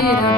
freedom.